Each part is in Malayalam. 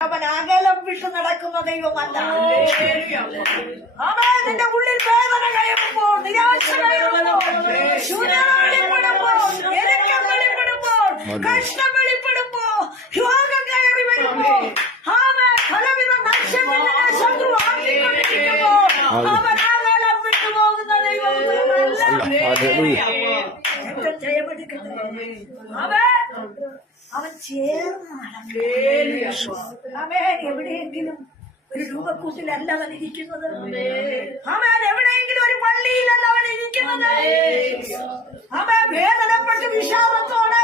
അവൻ അകലം വിട്ടു നടക്കുന്ന ദൈവമല്ല. അവൻ നിന്റെ ഉള്ളിൽ വേദന കഴിയുമ്പോൾ നിരാശ വെളിപ്പെടുമ്പോൾ ഞെരുക്കം വെളിപ്പെടുമ്പോൾ കഷ്ടം വെളിപ്പെടുമ്പോൾ രോഗം കയറി വരുമ്പോൾ അവൻ പലവിധ നഷ്ടപ്പെട്ട ശത്രു ആക്കിക്കൊണ്ടിരിക്കുമ്പോൾ അവൻ അകലം വിട്ടു പോകുന്ന ദൈവം ഹല്ലേലൂയ. ജയമെടുക്കട്ടെ. അവൻ അവൻ ചേർന്ന് നടക്കും അവൻ എവിടെയെങ്കിലും ഒരു രൂപക്കൂട്ടിലല്ല അവൻ ഇരിക്കുന്നത് അവൻ എവിടെയെങ്കിലും ഒരു പള്ളിയിലല്ല അവൻ ഇരിക്കുന്നത് അവൻ വേദനപ്പെട്ട് വിഷാദത്തോടെ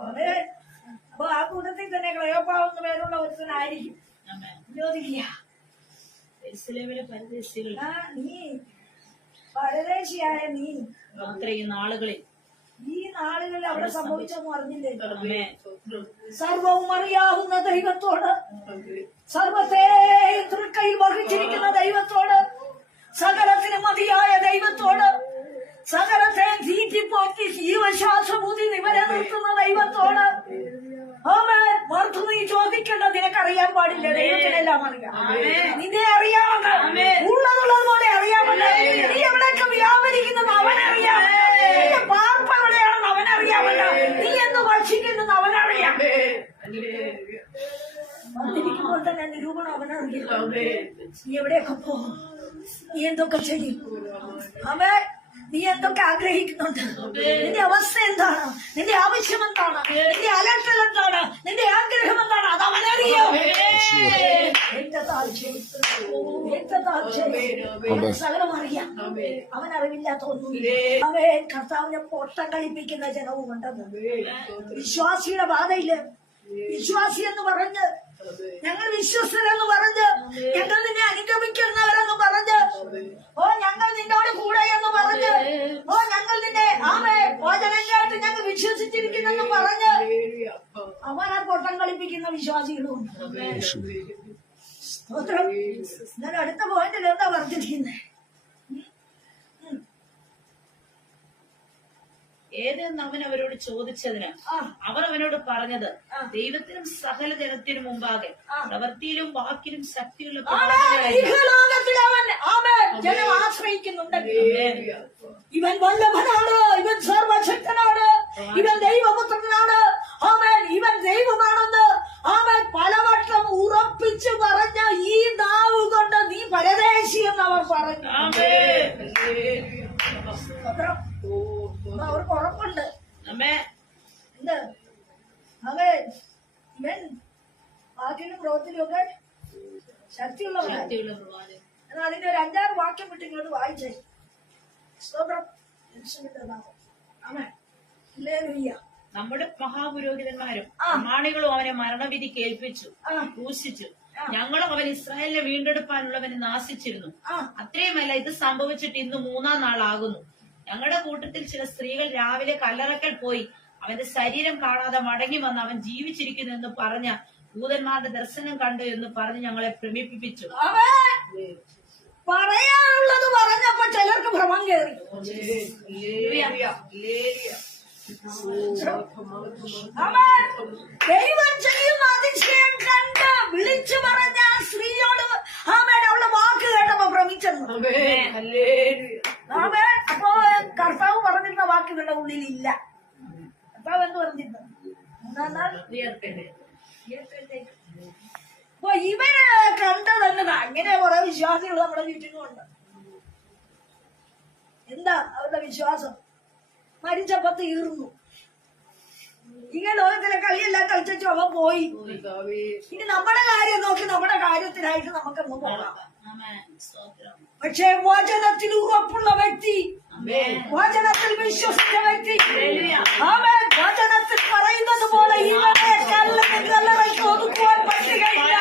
അതെ. അപ്പൊ ആ കൂട്ടത്തിൽ തന്നെ ക്ലയോപ്പാവുന്ന പേരുള്ള ഒരുത്തനായിരിക്കും. ചോദിക്കുക യെരൂശലേമിലെ പരിദേശികൾ നീ പരദേശിയായ നീ. ഈ നാളുകളിൽ. ഈ നാളുകളിൽ അവിടെ സംഭവിച്ചെന്ന് അറിഞ്ഞില്ലേ? സർവവും അറിയാവുന്ന ദൈവത്തോട് സർവത്തെ തൃക്കയിൽ വഹിച്ചിരിക്കുന്ന ദൈവത്തോട് സകലത്തിന് മതിയായ ദൈവത്തോട് സകലത്തെ തീറ്റിപ്പോറ്റി ജീവശ്വാസബുദ്ധി നിവരെ നിർത്തുന്ന ദൈവത്തോട് മറുത്തു നീ ചോദിക്കണ്ട നിനക്കറിയാൻ പാടില്ല. ദൈവത്തിനെല്ലാം അറിയാം. നിന്നെ അറിയാമെന്ന് ഉള്ളതുള്ളത് പോലെ അറിയാമല്ലോ നീ എവിടെയൊക്കെ വ്യാപരിക്കുന്നത് അവനറിയാം. നിന്റെ പാർപ്പ് എവിടെയാണെന്ന് അവനറിയാമല്ലോ നീ എന്ന് ഭക്ഷിക്കുന്നത് അവനറിയാം. വന്നിരിക്കുമ്പോൾ തന്നെ നിരൂപണം അവനറിയാം. നീ എവിടെയൊക്കെ പോകും? നീ എന്തൊക്കെ ചെയ്യും? അവൻ നീ എന്തൊക്കെ ആഗ്രഹിക്കുന്നുണ്ട് നിന്റെ അവസ്ഥ എന്താണ്? നിന്റെ ആവശ്യം എന്താണ്? നിന്റെ അലട്ടൽ എന്താണ്? നിന്റെ ആഗ്രഹം എന്താണ്? അത് അവനറിയോ സകലം അറിയാം. അവൻ അറിവില്ലാത്ത ഒന്നുമില്ല അവൻ കർത്താവിനെ പൊട്ടം കളിപ്പിക്കുന്ന ജനവും ഉണ്ടെന്ന് വിശ്വാസിയുടെ ബാധയിൽ വിശ്വാസി എന്ന് പറഞ്ഞ് ഞങ്ങൾ വിശ്വസ്തരെന്ന് പറഞ്ഞ് ഞങ്ങൾ നിന്നെ അനുഗമിക്കുന്നവരെന്ന് പറഞ്ഞ് ഓ ഞങ്ങൾ നിന്നോട് കൂടെ എന്ന് പറഞ്ഞ് ഓ ഞങ്ങൾ നിന്നെ ആമേ ഭോജനങ്ങളായിട്ട് ഞങ്ങൾ വിശ്വസിച്ചിരിക്കുന്നെന്ന് പറഞ്ഞ് അവൻ ആ പൊട്ടം കളിപ്പിക്കുന്ന വിശ്വാസികളും സ്തോത്രം. ഞാൻ അടുത്ത പോയിന്റിൽ എന്താ പറഞ്ഞിരിക്കുന്നത് ഏതെന്ന് അവൻ അവരോട് ചോദിച്ചതിന് അവർ അവനോട് പറഞ്ഞത് ദൈവത്തിനും സകല ജനത്തിനും മുമ്പാകെ. പ്രവൃത്തിയിലും വാക്കിലും ശക്തിയുള്ള ജനം ആശ്രയിക്കുന്നുണ്ടെങ്കിൽ ഇവൻ വല്ലഭനാണ്. ഇവൻ സർവശക്തനാണ്. ഇവൻ ദൈവപുത്രനാണ്. ആമേൻ. ഇവൻ ദൈവമാണെന്ന് ആമേൻ പലവട്ടം ഉറപ്പിച്ചു പറഞ്ഞ ഈ നാവ് കൊണ്ട് നീ പരദേശി എന്ന് അവർ പറഞ്ഞു. അത്ര അവർക്ക് ഉറപ്പുണ്ട് നമ്മെ എന്ത് അവൻ ഇവൻ വാക്കിലും പ്രവൃത്തിലും ഒക്കെ ശക്തിയുള്ളവനാണ് ശക്തിയുള്ള പ്രവാചകൻ എന്നാൽ അതിന്റെ ഒരു അഞ്ചാറ് വാക്യം വിട്ട് ഇങ്ങോട്ട് വായിച്ചേ സ്തോത്രം യേശുവിന്റെ നാമം. ആമേൻ. ഹല്ലേലൂയ. നമ്മുടെ മഹാപുരോഹിതന്മാരും. പ്രമാണികളും അവനെ മരണവിധി കേൾപ്പിച്ചു ക്രൂശിച്ചു ആ. ഞങ്ങളും അവൻ ഇസ്രായേലിനെ വീണ്ടെടുപ്പാനുള്ളവനെ നാശിച്ചിരുന്നു അത്രയുമല്ല ഇത് സംഭവിച്ചിട്ട് ഇന്ന് മൂന്നാം നാളാകുന്നു. ഞങ്ങളുടെ കൂട്ടത്തിൽ ചില സ്ത്രീകൾ രാവിലെ കല്ലറക്കൽ പോയി അവന്റെ ശരീരം കാണാതെ മടങ്ങി വന്ന് അവൻ ജീവിച്ചിരിക്കുന്നു എന്ന് പറഞ്ഞ ദൂതന്മാരുടെ ദർശനം കണ്ടു എന്ന് പറഞ്ഞ് ഞങ്ങളെ ഭ്രമിപ്പിച്ചു. പറയാനുള്ളത് പറഞ്ഞപ്പോ ചിലർക്ക് ഭ്രമം കയറി. ദൈവം ചെയ്യും അതിശയം വിളിച്ചു പറഞ്ഞ ആ സ്ത്രീയോട് ആമേൻ അവളുടെ വാക്ക് കേട്ടപ്പോ ഭ്രമിച്ചത് ആമേൻ. അപ്പോ കർത്താവ് പറഞ്ഞിരുന്ന വാക്ക് വാക്കുകളുടെ ഉള്ളിലില്ല. കർത്താവ് എന്ത് പറഞ്ഞിരുന്നു? മൂന്നാം നാൾ. അപ്പൊ ഇവർ കണ്ടത് തന്നെ അങ്ങനെ കുറെ വിശ്വാസികൾ നമ്മുടെ ചുറ്റിനുമുണ്ട് എന്താ അവരുടെ വിശ്വാസം? മരിച്ചപ്പോ തീർന്നു. ഇങ്ങനെ ലോകത്തിലെ കളിയെല്ലാം കളിച്ചു അവൻ പോയി ഇനി നമ്മുടെ കാര്യം നോക്കി നമ്മുടെ കാര്യത്തിനായിട്ട് നമുക്കൊന്ന് പോകാം. പക്ഷേ വചനത്തിൽ ഉറപ്പുള്ള വ്യക്തി. വചനത്തിൽ വിശ്വസിച്ച വ്യക്തി അവൻ വചനത്തിൽ പറയുന്നത് പോലെ ഇവരെ കല്ലറ കല്ലറയ്ക്ക് ഒതുക്കുവാൻ പറ്റുകയില്ല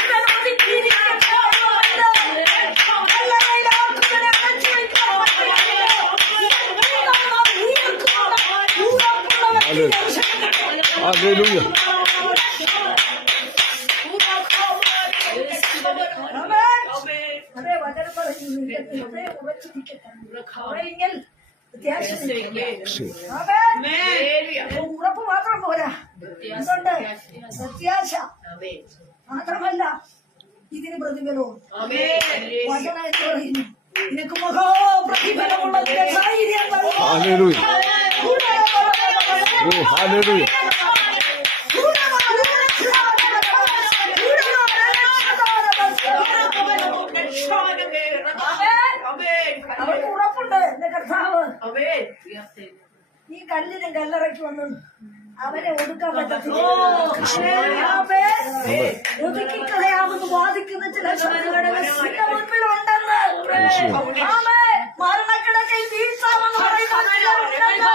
ഇവൻ ഒതുക്കിയിരിക്കപ്പെട്ടവനല്ല. കല്ലറയിൽ ആർക്കുമിവനെ അടച്ചു വയ്ക്കാൻ പറ്റുകയില്ല. ഉയർന്ന, ഉയർക്കുന്ന, ഉറപ്പുള്ള വ്യക്തി ദർശനം ഹല്ലേലൂയ അതെ വചനം പറയുന്നു നിന്റെ ഹൃദയം ഉറച്ചിരിക്കട്ടെ ഉറയെങ്കിൽ പ്രത്യാശയില്ല. ആമേൻ. അപ്പൊ ഉറപ്പ് മാത്രം പോരാ എന്തുണ്ട് പ്രത്യാശ മാത്രമല്ല ഇതിന് പ്രതിഫലവും വചനം എന്ന് പറയുന്നു നിനക്ക് മഹാപ്രതിഫലമുള്ളതിന്റെ സാഹചര്യം ഹല്ലേലൂയ ഓ ഹല്ലേലൂയ കല്ലറയ്ക്ക് വന്നു അവനെ ഒതുക്കാൻ പറ്റത്തില്ല ആമേൻ. ഒതുക്കിക്കളയാമെന്ന് വാദിക്കുന്ന ചില ശത്രുഘടകർ നിന്റെ മുൻപിലുണ്ടെന്ന് ആമേൻ. മരണക്കിടക്കയിൽ വീഴ്ത്താമെന്ന് പറയുന്ന ചിലരുണ്ടെന്ന്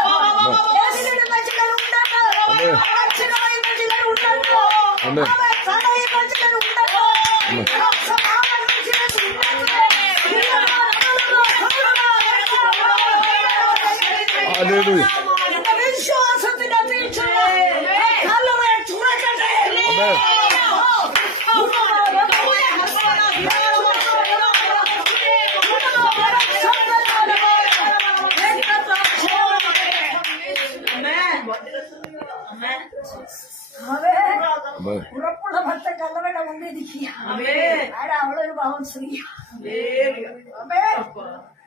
എതിരിടുന്ന ചിലരുണ്ടെന്ന് ആമേൻ. അടച്ചുകളയുന്ന ചിലരുണ്ടെന്ന് ആമേൻ. ആമേൻ. തടയുന്ന ചിലരുണ്ടെന്ന് സമാധാനം ചിലരുണ്ടെന്ന് ಉರಪ್ಪನ ಭತ್ತ ಕಲ್ಲಬೇಡ ಒಂದೇ ದಿಕ್ಕಿ ಬೇಡ ಅವಳರು ಭಾವನ ಸರಿ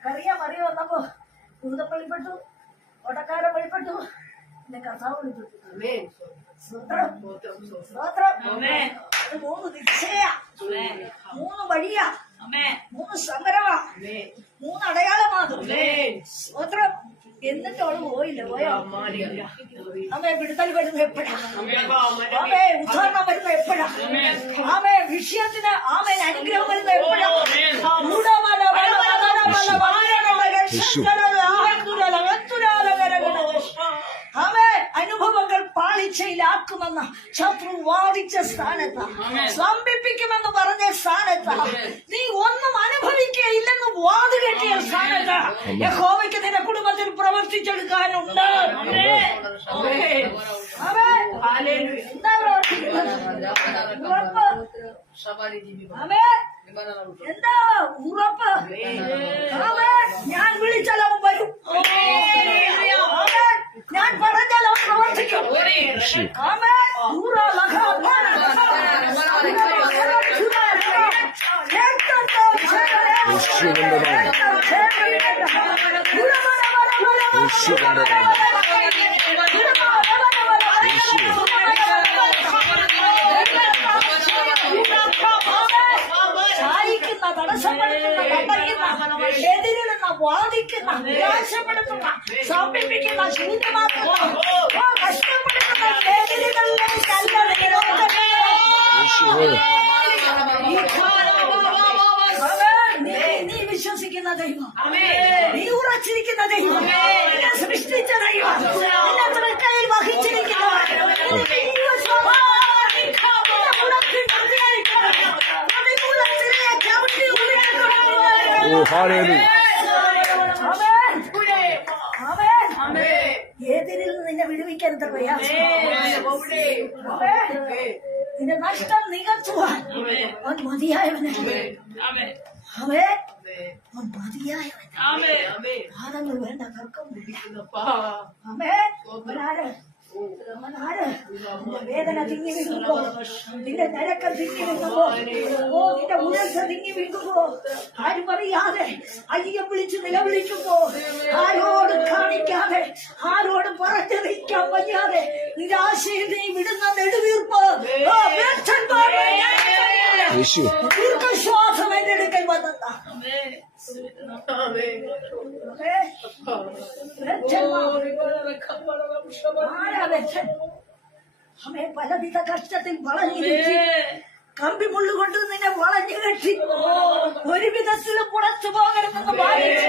ಕರಿಯ ಮರಿಯೋ ನಮ್ಮ ಉದಪಳಿ ಬಿಟ್ಟು ಒಟಕಾರ ಬಳಿಪಟ್ಟು ಕಥಾವಳಿ ಬಿಟ್ಟು മൂന്ന് ദിശയാ. മൂന്ന് വഴിയാ. മൂന്ന് സമരമാ മൂന്ന് അടയാളമാണ് സ്വത്രം. എന്നിട്ട് അവൾ പോയില്ല പോയോ? അമ്മേ വിടുതൽ വരുന്ന എപ്പോഴാ? ആമേ ഉദ്ധാരണം വരുന്ന എപ്പോഴാ? ആമേ വിഷയത്തിന് ആമേ അനുഗ്രഹം വരുന്ന എപ്പോഴാ? ഉടമല പാളിച്ചയിലാക്കുമെന്ന ശത്രു വാദിച്ച സ്ഥാനത്ത്. സ്തംഭിപ്പിക്കുമെന്ന് പറഞ്ഞ സ്ഥാനത്ത്. നീ ഒന്നും അനുഭവിക്കുകയില്ലെന്ന് വാത് കെട്ടിയ സ്ഥാനത്ത്. യഹോവയ്ക്ക് നിന്റെ കുടുംബത്തിൽ പ്രവർത്തിച്ചെടുക്കാനുണ്ട്. എന്താ ഉറപ്പ്? ഞാൻ വിളിച്ചാൽ അവൻ വരും. ഞാൻ പറഞ്ഞാൽ బాధికి నా నిరాశపడుతున్నా సౌమ్యకి నా శూన్యమాతున్నా ഉയർത്തുന്നവൻ. ഓ ഹല്ലേലൂയ ആമേൻ. ആമേൻ. എതിരിൽ നിന്ന് നിന്നെ വിടുവിക്കാൻ എത്ര പ്രയാസം ആമേൻ. നിന്റെ നഷ്ടം നികത്തുവാൻ അവൻ മതിയായവനല്ലേ ആമേൻ. അവേ അവൻ മതിയായവൻ ആമേൻ. വാദങ്ങൾ വേണ്ട തർക്കമില്ല അമ്മേ ഒരാൾ അവൻ ആര്? നിന്റെ വേദന തിങ്ങി വീഴുമ്പോ നിന്റെ നിരക്കം തിങ്ങി വീഴുമ്പോ ഓ നിന്റെ ഉയർച്ച തിങ്ങി വീഴുമ്പോ ആരും അറിയാതെ അയ്യം വിളിച്ച് നിലവിളിക്കുമ്പോ ആരോടും കാണിക്കാതെ ആരോടും പറഞ്ഞറിയിക്കാൻ വയ്യാതെ നിരാശയിൽ നീ വിടുന്ന നെടുവീർപ്പ്. ദീർഘശ്വാസം അമ്മേ പലവിധ കഷ്ടത്തിൽ വളഞ്ഞു കെട്ടി കമ്പി മുള്ളുകൊണ്ട് നിന്നെ വളഞ്ഞു കെട്ടി. ഒരു വിധത്തിലും പുറത്തു പോകരുതെന്ന് ഭാവിച്ച്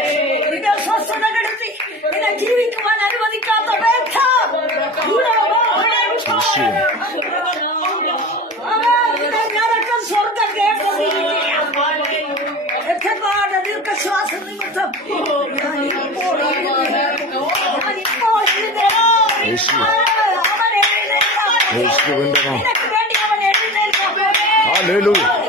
നിന്നെ സ്വസ്ഥത കെടുത്തി നിന്നെ ജീവിക്കുവാൻ അനുവദിക്കാത്ത ഞരക്കം സ്വർഗം കേട്ടതിരിക്കുകയാണ് രക്ഷപ്പാട് ദീർഘശ്വാസം നിമിത്തം. యేసు యేసు హల్లెలూయా